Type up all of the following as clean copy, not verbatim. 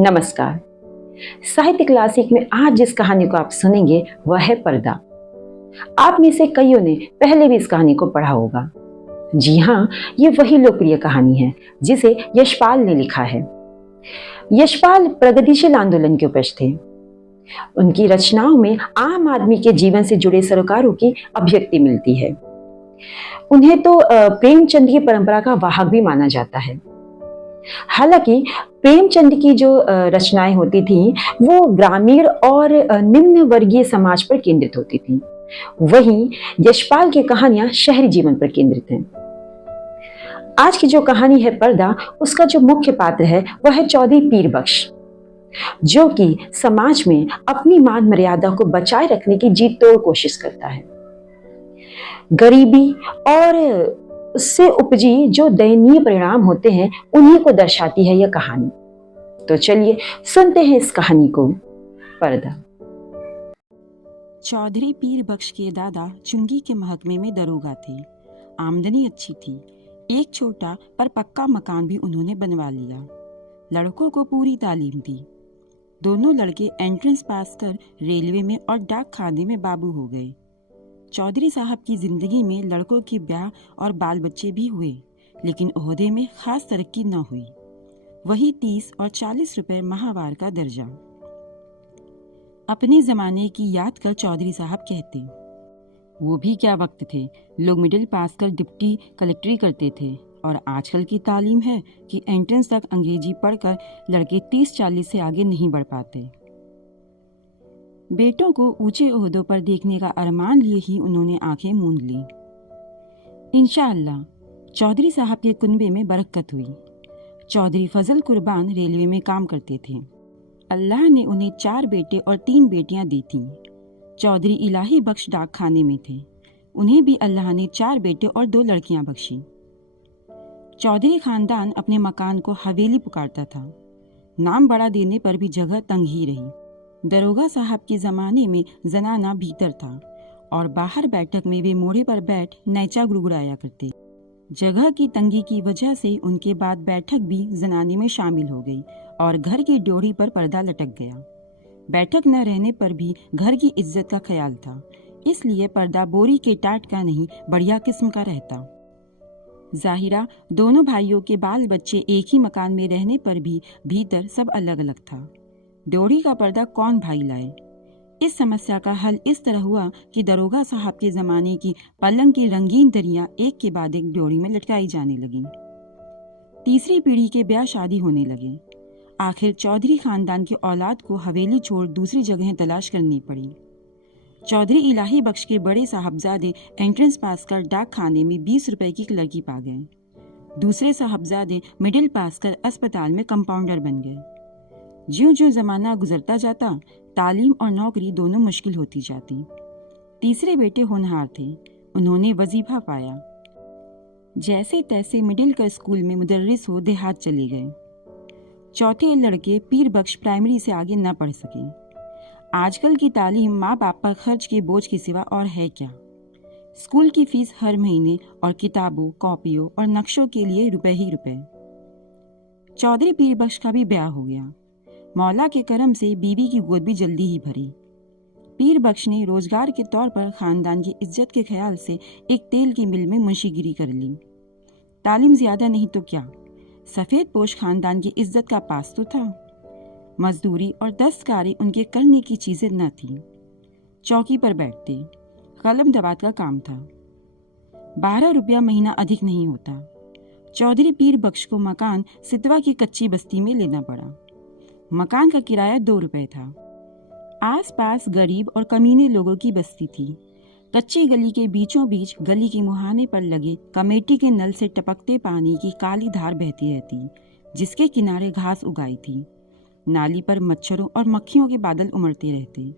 नमस्कार। साहित्य क्लासिक में आज जिस कहानी को आप सुनेंगे वह है पर्दा। आप में से कईयों ने पहले भी इस कहानी को पढ़ा होगा। जी हाँ, ये वही लोकप्रिय कहानी है जिसे यशपाल ने लिखा है। यशपाल प्रगतिशील आंदोलन के उपज थे। उनकी रचनाओं में आम आदमी के जीवन से जुड़े सरोकारों की अभिव्यक्ति मिलती है। उन्हें तो प्रेमचंद की परंपरा का वाहक भी माना जाता है। हालांकि प्रेमचंद की जो रचनाएं होती थीं वो ग्रामीण और निम्न वर्गीय समाज पर केंद्रित होती थीं। वहीं यशपाल की कहानियां शहरी जीवन पर केंद्रित हैं। आज की जो कहानी है पर्दा, उसका जो मुख्य पात्र है वह है चौधरी पीर बख्श, जो कि समाज में अपनी मान मर्यादा को बचाए रखने की जी तोड़ कोशिश करता है। गरीबी और उससे उपजी जो दयनीय परिणाम होते हैं उन्हीं को दर्शाती है यह कहानी। तो चलिए सुनते हैं इस कहानी को, पर्दा। चौधरी पीर बख्श के दादा चुंगी के महकमे में दरोगा थे। आमदनी अच्छी थी। एक छोटा पर पक्का मकान भी उन्होंने बनवा लिया। लड़कों को पूरी तालीम दी। दोनों लड़के एंट्रेंस पास कर रेलवे में और डाक खाने में बाबू हो गए। चौधरी साहब की जिंदगी में लड़कों के ब्याह और बाल बच्चे भी हुए, लेकिन ओहदे में खास तरक्की न हुई। वही 30 और 40 रुपए माहवार का दर्जा। अपने जमाने की याद कर चौधरी साहब कहते, वो भी क्या वक्त थे। लोग मिडिल पास कर डिप्टी कलेक्टरी करते थे, और आजकल की तालीम है कि एंट्रेंस तक अंग्रेजी पढ़कर लड़के 30-40 से आगे नहीं बढ़ पाते। बेटों को ऊंचे ओहदों पर देखने का अरमान लिए ही उन्होंने आंखें मूंद ली। इंशाअल्लाह चौधरी साहब के कुनबे में बरकत हुई। चौधरी फजल कुर्बान रेलवे में काम करते थे। अल्लाह ने उन्हें 4 बेटे और 3 बेटियां दी थीं। चौधरी इलाही बख्श डाक खाने में थे। उन्हें भी अल्लाह ने 4 बेटे और 2 लड़कियां बख्शी। चौधरी खानदान अपने मकान को हवेली पुकारता था। नाम बड़ा देने पर भी जगह तंग ही रही। दरोगा साहब के ज़माने में जनाना भीतर था और बाहर बैठक में वे मोड़े पर बैठ नैचा गुड़गुड़ाया करते। जगह की तंगी की वजह से उनके बाद बैठक भी जनाने में शामिल हो गई और घर की ड्योढ़ी पर पर्दा लटक गया। बैठक न रहने पर भी घर की इज्जत का ख्याल था, इसलिए पर्दा बोरी के टाट का नहीं बढ़िया किस्म का रहता। जाहिरा दोनों भाइयों के बाल बच्चे एक ही मकान में रहने पर भी भीतर सब अलग अलग था। ड्योढ़ी का पर्दा कौन भाई लाए? इस समस्या का हल इस तरह हुआ कि दरोगा साहब के ज़माने की पलंग की रंगीन दरियां एक के बाद एक ड्योढ़ी में लटकाई जाने लगीं। तीसरी पीढ़ी के ब्याह शादी होने लगे। आखिर चौधरी खानदान की औलाद को हवेली छोड़ दूसरी जगहें तलाश करनी पड़ी। चौधरी इलाही बख्श के बड़े साहबजादे एंट्रेंस पास कर डाक खाने में 20 रुपए की लड़की पा गए। दूसरे साहबजादे मिडिल पास कर अस्पताल में कंपाउंडर बन गए। ज्यों ज्यों जमाना गुजरता जाता, तालीम और नौकरी दोनों मुश्किल होती जाती। तीसरे बेटे होनहार थे। उन्होंने वजीफा पाया। जैसे तैसे मिडिल का स्कूल में मुदर्रिस हो देहात चले गए। चौथे लड़के पीर बख्श प्राइमरी से आगे न पढ़ सके। आजकल की तालीम माँ बाप पर खर्च के बोझ के सिवा और है क्या। स्कूल की फीस हर महीने और किताबों, कॉपियों और नक्शों के लिए रुपए ही रुपए। चौधरी पीर बख्श का भी ब्याह हो गया। मौला के करम से बीवी की गोद भी जल्दी ही भरी। पीर बख्श ने रोजगार के तौर पर खानदान की इज्जत के ख्याल से एक तेल की मिल में मुंशीगिरी कर ली। तालीम ज्यादा नहीं तो क्या, सफेद पोश खानदान की इज्जत का पास तो था। मजदूरी और दस्तकारी उनके करने की चीजें न थी। चौकी पर बैठते, कलम दबात का काम था। 12 रुपया महीना अधिक नहीं होता। चौधरी पीर बख्श को मकान सितवा की कच्ची बस्ती में लेना पड़ा। मकान का किराया 2 रुपए था। आसपास गरीब और कमीने लोगों की बस्ती थी। कच्ची गली के बीचों बीच गली के मुहाने पर लगे कमेटी के नल से टपकते पानी की काली धार बहती रहती, जिसके किनारे घास उगाई थी। नाली पर मच्छरों और मक्खियों के बादल उमड़ते रहते।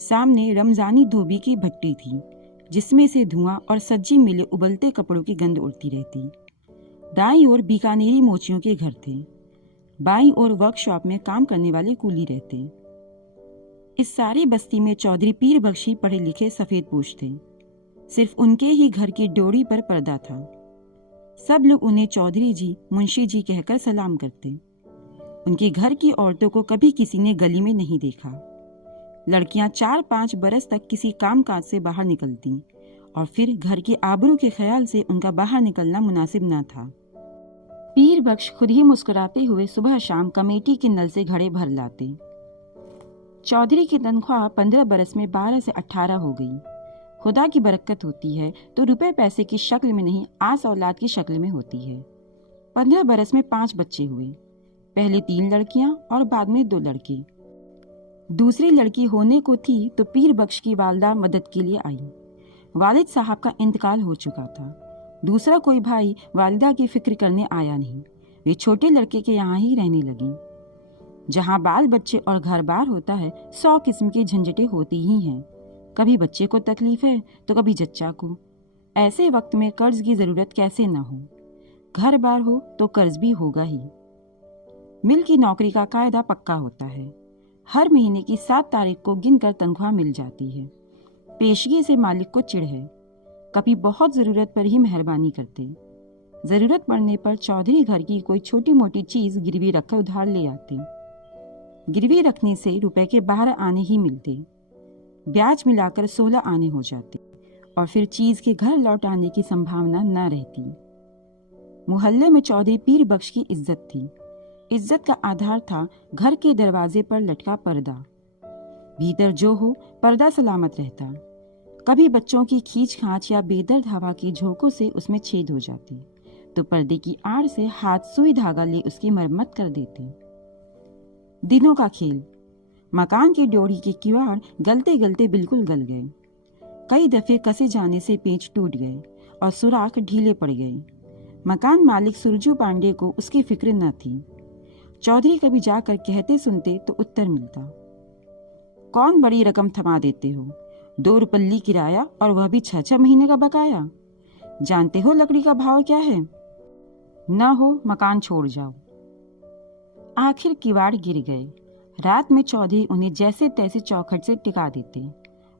सामने रमजानी धोबी की भट्टी थी, जिसमें से धुआं और सज्जी मिले उबलते कपड़ों की गंध उड़ती रहती। दाईं ओर बीकानेरी मोचियों के घर थे। बाईं ओर वर्कशॉप में काम करने वाले कूली रहते। इस सारी बस्ती में चौधरी पीर बख्श ही पढ़े लिखे सफेद पोश थे। सिर्फ उनके ही घर की ड्योढ़ी पर पर्दा था। सब लोग उन्हें चौधरी जी, मुंशी जी कहकर सलाम करते। उनके घर की औरतों को कभी किसी ने गली में नहीं देखा। लड़कियां 4-5 बरस तक किसी काम काज से बाहर निकलती और फिर घर के आबरू के ख्याल से उनका बाहर निकलना मुनासिब न था। पीर बख्श खुद ही मुस्कुराते हुए सुबह शाम कमेटी के नल से घड़े भर लाते। चौधरी की तनख्वाह 15 बरस में 12 से 18 हो गई। खुदा की बरकत होती है तो रुपए पैसे की शक्ल में नहीं, आस औलाद की शक्ल में होती है। 15 बरस में 5 बच्चे हुए, पहले 3 लड़कियां और बाद में 2 लड़के। दूसरी लड़की होने को थी तो पीर बख्श की वालदा मदद के लिए आई। वालिद साहब का इंतकाल हो चुका था। दूसरा कोई भाई वालिदा की फिक्र करने आया नहीं। वे छोटे लड़के के यहाँ ही रहने लगी। जहाँ बाल बच्चे और घर बार होता है 100 किस्म की झंझटें होती ही हैं। कभी बच्चे को तकलीफ है तो कभी जच्चा को। ऐसे वक्त में कर्ज की जरूरत कैसे ना हो। घर बार हो तो कर्ज भी होगा ही। मिल की नौकरी का कायदा पक्का होता है। हर महीने की 7 तारीख को गिनकर तनख्वाह मिल जाती है। पेशगी से मालिक को चिढ़ है। कभी बहुत जरूरत पर ही मेहरबानी करते। जरूरत पड़ने पर चौधरी घर की कोई छोटी मोटी चीज गिरवी रखकर उधार ले आते। गिरवी रखने से रुपए के 12 आने ही मिलते। ब्याज मिलाकर 16 आने हो जाते और फिर चीज के घर लौट आने की संभावना न रहती। मोहल्ले में चौधरी पीर बख्श की इज्जत थी। इज्जत का आधार था घर के दरवाजे पर लटका पर्दा। भीतर जो हो पर्दा सलामत रहता। कभी बच्चों की खींच खांच या बेदर्द हवा की झोंकों से उसमें छेद हो जाते तो पर्दे की आड़ से हाथ सुई धागा ले उसकी मरम्मत कर देते। दिनों का खेल। मकान की ड्योढ़ी के किवाड़ गलते गलते बिल्कुल गल गए। कई दफे कसे जाने से पेंच टूट गए और सुराख ढीले पड़ गए। मकान मालिक सुरजू पांडे को उसकी फिक्र न थी। चौधरी कभी जाकर कहते सुनते तो उत्तर मिलता, कौन बड़ी रकम थमा देते हो? 2 रुपल्ली किराया और वह भी 6-6 महीने का बकाया। जानते हो लकड़ी का भाव क्या है? न हो मकान छोड़ जाओ। आखिर किवाड़ गिर गए। रात में चौधरी उन्हें जैसे तैसे चौखट से टिका देते।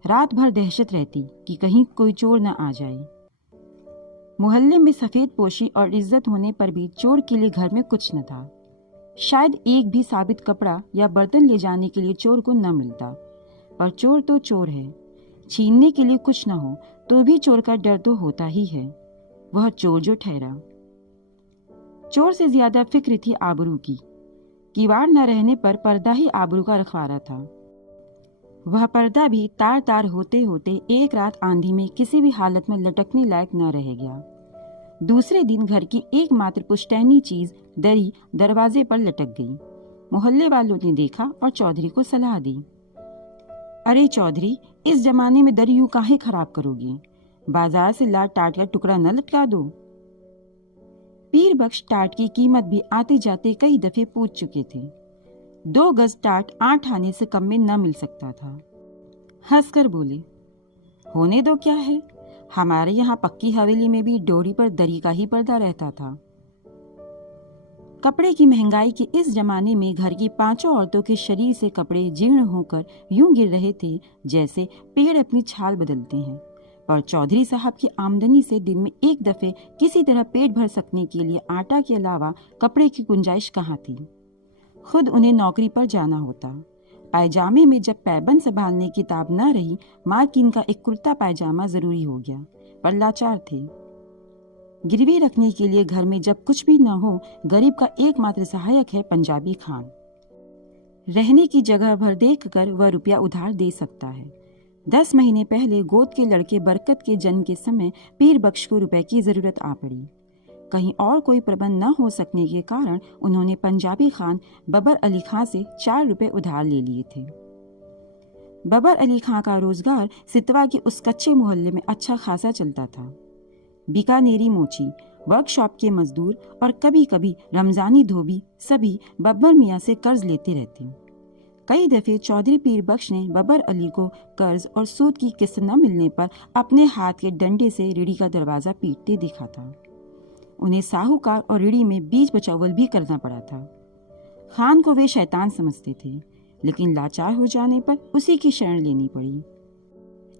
रात भर दहशत रहती कि कहीं कोई चोर न आ जाए। मोहल्ले में सफेद पोशी और इज्जत होने पर भी चोर के लिए घर में कुछ न था। शायद एक भी साबित कपड़ा या बर्तन ले जाने के लिए चोर को न मिलता। पर चोर तो चोर है। छीनने के लिए कुछ न हो तो भी चोर का डर तो होता ही है। वह चोर जो ठहरा। चोर से ज्यादा फिक्र थी आबरू की। किवाड़ न रहने पर पर्दा ही आबरू का रखवारा था। वह पर्दा भी तार तार होते होते एक रात आंधी में किसी भी हालत में लटकने लायक न रह गया। दूसरे दिन घर की एकमात्र पुश्तैनी चीज दरी दरवाजे पर लटक गई। मोहल्ले वालों ने देखा और चौधरी को सलाह दी, अरे चौधरी, इस जमाने में दरी यूं काहे खराब करोगे? बाजार से ला टाट का टुकड़ा न लटका दो। पीर बख्श टाट की कीमत भी आते जाते कई दफे पूछ चुके थे। 2 गज टाट 8 आने से कम में न मिल सकता था। हंसकर बोले, होने दो, क्या है, हमारे यहाँ पक्की हवेली में भी डोरी पर दरी का ही पर्दा रहता था। कपड़े की महंगाई के इस जमाने में घर की 5 औरतों के शरीर से कपड़े जीर्ण होकर यूं गिर रहे थे जैसे पेड़ अपनी छाल बदलते हैं। पर चौधरी साहब की आमदनी से दिन में एक दफे किसी तरह पेट भर सकने के लिए आटा के अलावा कपड़े की गुंजाइश कहाँ थी। खुद उन्हें नौकरी पर जाना होता। पायजामे में जब पैबंद संभालने की ताब न रही, मालकिन का एक कुर्ता पायजामा जरूरी हो गया। पर लाचार थे। गिरवी रखने के लिए घर में जब कुछ भी न हो, गरीब का एकमात्र सहायक है पंजाबी खान। रहने की जगह भर देखकर वह रुपया उधार दे सकता है। 10 महीने पहले गोद के लड़के बरकत के जन्म के समय पीर बख्श को रुपए की जरूरत आ पड़ी। कहीं और कोई प्रबंध न हो सकने के कारण उन्होंने पंजाबी खान बबर अली खां से 4 रुपए उधार ले लिए थे। बबर अली खां का रोजगार सितवा के उस कच्चे मोहल्ले में अच्छा खासा चलता था। बीकानेरी मोची, वर्कशॉप के मजदूर और कभी कभी रमजानी धोबी सभी बब्बर मियाँ से कर्ज लेते रहते। कई दफे चौधरी पीर बख्श ने बबर अली को कर्ज और सूद की किस्त न मिलने पर अपने हाथ के डंडे से रीढ़ी का दरवाजा पीटते देखा था। उन्हें साहूकार और रीढ़ी में बीच बचावल भी करना पड़ा था। खान को वे शैतान समझते थे, लेकिन लाचार हो जाने पर उसी की शरण लेनी पड़ी।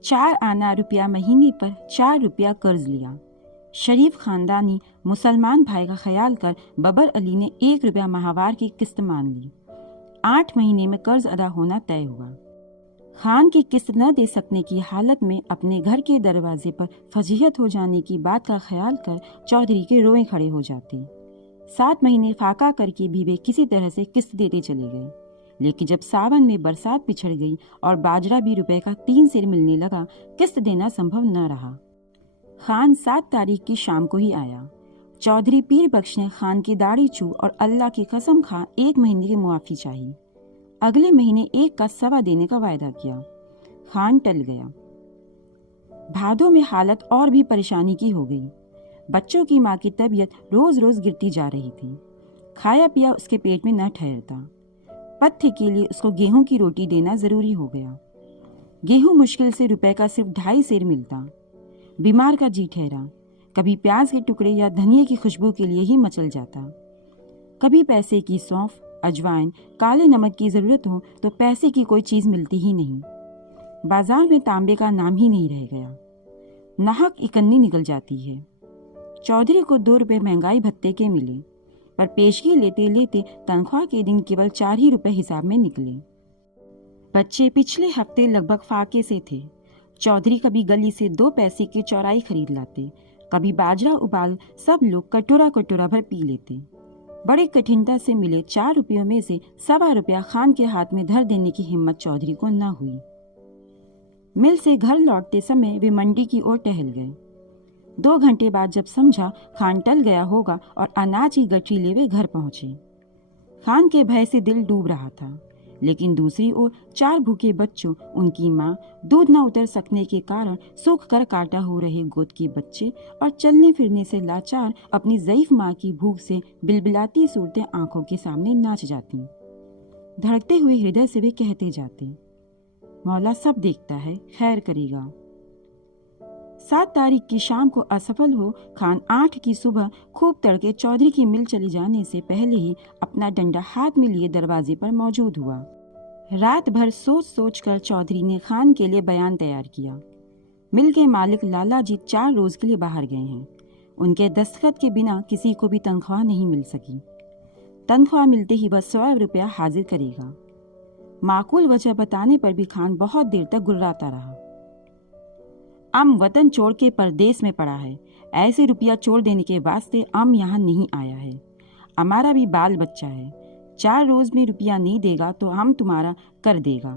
4 आना रुपया महीने पर 4 रुपया कर्ज लिया। शरीफ खानदानी मुसलमान भाई का ख्याल कर बबर अली ने 1 रुपया माहवार की किस्त मान ली। 8 महीने में कर्ज अदा होना तय हुआ। खान की किस्त न दे सकने की हालत में अपने घर के दरवाजे पर फजीहत हो जाने की बात का ख्याल कर चौधरी के रोए खड़े हो जाते। 7 महीने फाका करके भी वे किसी तरह से किस्त देते चले गए, लेकिन जब सावन में बरसात पिछड़ गई और बाजरा भी रुपए का 3 सेर मिलने लगा, किस्त देना संभव न रहा। खान 7 तारीख की शाम को ही आया। चौधरी पीर बख्श ने खान की दाढ़ी छू और अल्लाह की कसम खा 1 महीने की मुआफी चाहिए। अगले महीने 1 का सवा देने का वायदा किया। खान टल गया। भादों में हालत और भी परेशानी की हो गई। बच्चों की माँ की तबीयत रोज रोज गिरती जा रही थी। खाया पिया उसके पेट में न ठहरता। पथ्य के लिए उसको गेहूं की रोटी देना जरूरी हो गया। गेहूं मुश्किल से रुपए का सिर्फ 2.5 सेर मिलता। बीमार का जी ठहरा। कभी प्याज के टुकड़े या धनिया की खुशबू के लिए ही मचल जाता। कभी पैसे की सौंफ, अजवाइन, काले नमक की जरूरत हो तो पैसे की कोई चीज मिलती ही नहीं। बाजार में तांबे का नाम ही नहीं रह गया। नाहक इकन्नी निकल जाती है। चौधरी को 2 रुपए महंगाई भत्ते के मिले, पर पेशगी लेते लेते तनख्वाह के दिन केवल 4 ही रुपए हिसाब में निकले। बच्चे पिछले हफ्ते लगभग फाके से थे। चौधरी कभी गली से 2 पैसे की चौराई खरीद लाते, कभी बाजरा उबाल सब लोग कटोरा कटोरा भर पी लेते। बड़े कठिनता से मिले 4 रुपयों में से 1.25 रुपया खान के हाथ में धर देने की हिम्मत चौधरी को न हुई। मिल से घर लौटते समय वे मंडी की ओर टहल गए। 2 घंटे बाद जब समझा खान टल गया होगा और अनाज की गठरी ले वे घर पहुंचे। खान के भय से दिल डूब रहा था, लेकिन दूसरी ओर 4 भूखे बच्चों, उनकी माँ, दूध न उतर सकने के कारण सूख कर काटा हो रहे गोद के बच्चे और चलने फिरने से लाचार अपनी ज़ईफ माँ की भूख से बिलबिलाती सूरतें आंखों के सामने नाच जाती। धड़कते हुए हृदय से वे कहते जाते, मौला सब देखता है, खैर करेगा। 7 तारीख की शाम को असफल हो खान 8 की सुबह खूब तड़के चौधरी की मिल चले जाने से पहले ही अपना डंडा हाथ में लिए दरवाजे पर मौजूद हुआ। रात भर सोच सोच कर चौधरी ने खान के लिए बयान तैयार किया। मिल के मालिक लाला जी 4 रोज के लिए बाहर गए हैं। उनके दस्तखत के बिना किसी को भी तनख्वाह नहीं मिल सकी। तनख्वाह मिलते ही वह 100 रुपया हाजिर करेगा। माकूल वजह बताने पर भी खान बहुत देर तक गुर्राता रहा। अम वतन छोड़ के परदेश में पड़ा है, ऐसे रुपया छोड़ देने के वास्ते अम यहाँ नहीं आया है। हमारा भी बाल बच्चा है, 4 रोज में रुपया नहीं देगा तो हम तुम्हारा कर देगा।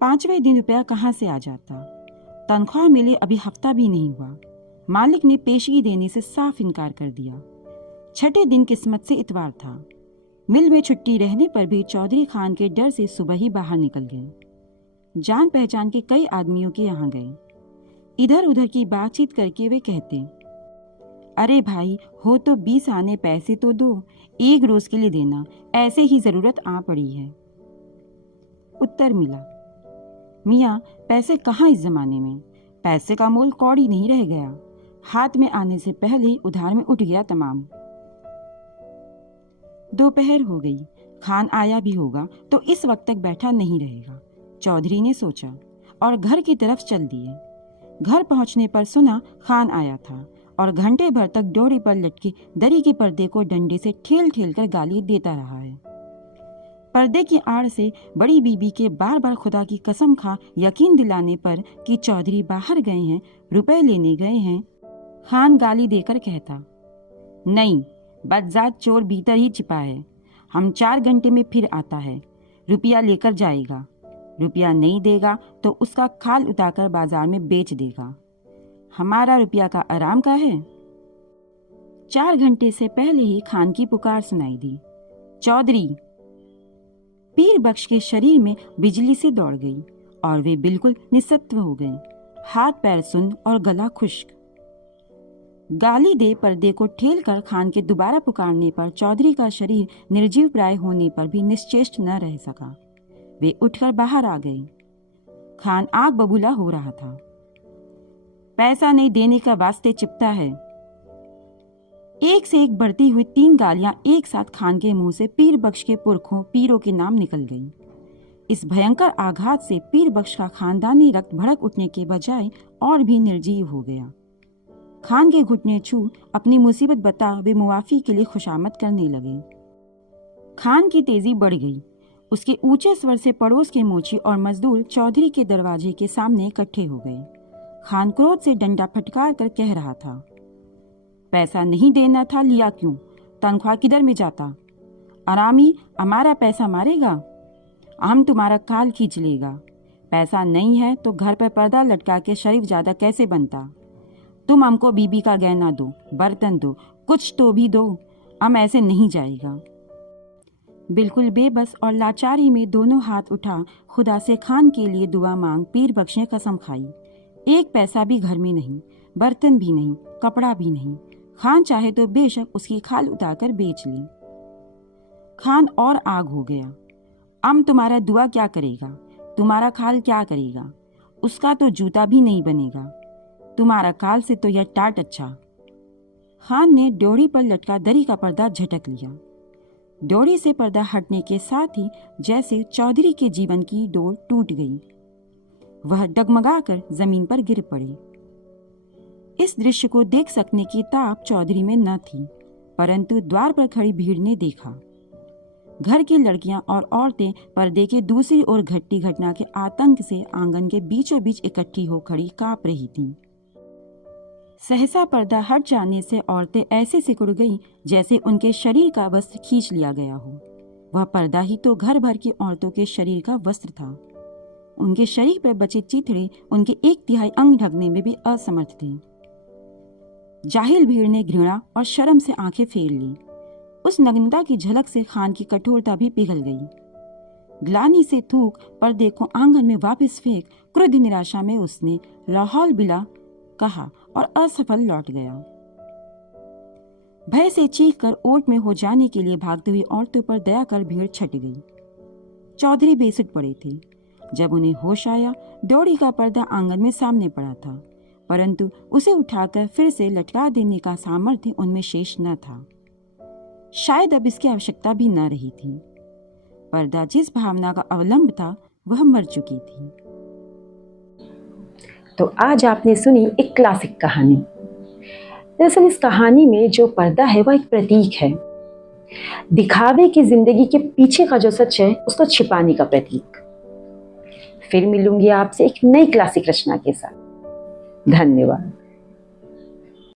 5वें दिन रुपया कहाँ से आ जाता? तनख्वाह मिले अभी हफ्ता भी नहीं हुआ। मालिक ने पेशगी देने से साफ इनकार कर दिया। 6ठे दिन किस्मत से इतवार था। मिल में छुट्टी रहने पर भी चौधरी खान के डर से सुबह ही बाहर निकल गए। जान पहचान के कई आदमियों के यहाँ गए। इधर उधर की बातचीत करके वे कहते, अरे भाई हो तो 20 आने पैसे तो दो, 1 रोज के लिए देना, ऐसे ही जरूरत आ पड़ी है। उत्तर मिला, मियाँ पैसे कहाँ इस जमाने में, पैसे का मोल कौड़ी नहीं रह गया, हाथ में आने से पहले ही उधार में उठ गया तमाम। दोपहर हो गई। खान आया भी होगा तो इस वक्त तक बैठा नहीं रहेगा, चौधरी ने सोचा और घर की तरफ चल दिए। घर पहुंचने पर सुना खान आया था और घंटे भर तक डोरी पर लटके दरी के पर्दे को डंडे से ठेल ठेल कर गाली देता रहा है। पर्दे की आड़ से बड़ी बीबी के बार बार खुदा की कसम खा यकीन दिलाने पर कि चौधरी बाहर गए हैं, रुपए लेने गए हैं, खान गाली देकर कहता, नहीं, बदजात चोर भीतर ही छिपा है, हम 4 घंटे में फिर आता है, रुपया लेकर जाएगा, रुपया नहीं देगा तो उसका खाल उतारकर बाजार में बेच देगा, हमारा रुपया का आराम का है। 4 घंटे से पहले ही खान की पुकार सुनाई दी, चौधरी। पीर बख्श के शरीर में बिजली से दौड़ गई और वे बिल्कुल निस्सत्व हो गए, हाथ पैर सुन्न और गला खुश्क। गाली दे पर्दे को ठेल कर खान के दोबारा पुकारने पर चौधरी का शरीर निर्जीव प्राय होने पर भी निश्चेष्ट न रह सका। वे उठकर बाहर आ गए। खान आग बबूला हो रहा था। पैसा नहीं देने का वास्ते चिपता है। एक से एक बढ़ती हुई 3 गालियां एक साथ खान के मुंह से पीर बख्श के पुरखों पीरों के नाम निकल गईं। इस भयंकर आघात से पीर बख्श का खानदानी रक्त भड़क उठने के बजाय और भी निर्जीव हो गया। खान के घुटने छू अपनी मुसीबत बता वे मुआफी के लिए खुशामद करने लगे। खान की तेजी बढ़ गई। उसके ऊंचे स्वर से पड़ोस के मोची और मजदूर चौधरी के दरवाजे के सामने इकट्ठे हो गए। खान क्रोध से डंडा फटकार कर कह रहा था, पैसा नहीं देना था, लिया क्यों? तनख्वाह किधर में जाता? आरामी हमारा पैसा मारेगा, हम तुम्हारा काल खींच लेगा। पैसा नहीं है तो घर पर पर्दा लटका के शरीफ ज्यादा कैसे बनता? तुम हमको बीबी का गहना दो, बर्तन दो, कुछ तो भी दो, हम ऐसे नहीं जाएगा। बिल्कुल बेबस और लाचारी में दोनों हाथ उठा खुदा से खान के लिए दुआ मांग पीर बख्श ने कसम खाई, एक पैसा भी घर में नहीं, बर्तन भी नहीं, कपड़ा भी नहीं। खान चाहे तो बेशक उसकी खाल उतारकर बेच ले। खान और आग हो गया। अम तुम्हारा दुआ क्या करेगा? तुम्हारा खाल क्या करेगा? उसका तो जूता भी नहीं बनेगा। तुम्हारा काल से तो यह टाट अच्छा। खान ने ड्योढ़ी पर लटका दरी का पर्दा झटक लिया। ड्योढ़ी से पर्दा हटने के साथ ही जैसे चौधरी के जीवन की डोर टूट गई। वह डगमगाकर जमीन पर गिर पड़े। इस दृश्य को देख सकने की ताक चौधरी में न थी, परंतु द्वार पर खड़ी भीड़ ने देखा। घर की लड़कियां और औरतें पर्दे के दूसरी ओर घटती घटना के आतंक से आंगन के बीचों बीच इकट्ठी हो खड़ी कांप रही थीं। सहसा पर्दा हट जाने से औरतें ऐसे सिकुड़ गईं जैसे उनके शरीर का वस्त्र खींच लिया गया हो। वह पर्दा ही तो घर भर की औरतों के शरीर का वस्त्र था। उनके शरीर पर बचे चिथड़े उनके 1/3 अंग ढकने में भी असमर्थ थे। जाहिल भीड़ ने घृणा और शर्म से आंखें फेर ली। उस नग्नता की झलक से खान की कठोरता भी पिघल गई। ग्लानि से थूक पर्दे को आंगन में वापस फेंक क्रुद्ध निराशा में उसने लाहौल बिला कहा और असफल लौट गया। भय से चीख कर ओट में हो जाने के लिए भागती हुई औरतों पर दया कर भीड़ छट गई। चौधरी बेसुध पड़े थे। जब उन्हें होश आया, ड्योढ़ी का पर्दा आंगन में सामने पड़ा था, परंतु उसे उठाकर फिर से लटका देने का सामर्थ्य उनमें शेष न था। शायद अब इसकी आवश्यकता भी न रही थी। पर्दा जिस भावना का अवलंब था वह मर चुकी थी। तो आज आपने सुनी एक क्लासिक कहानी। दरअसल इस कहानी में जो पर्दा है वह एक प्रतीक है, दिखावे की जिंदगी के पीछे का जो सच है उसको छिपाने का प्रतीक। फिर मिलूंगी आपसे एक नई क्लासिक रचना के साथ। धन्यवाद।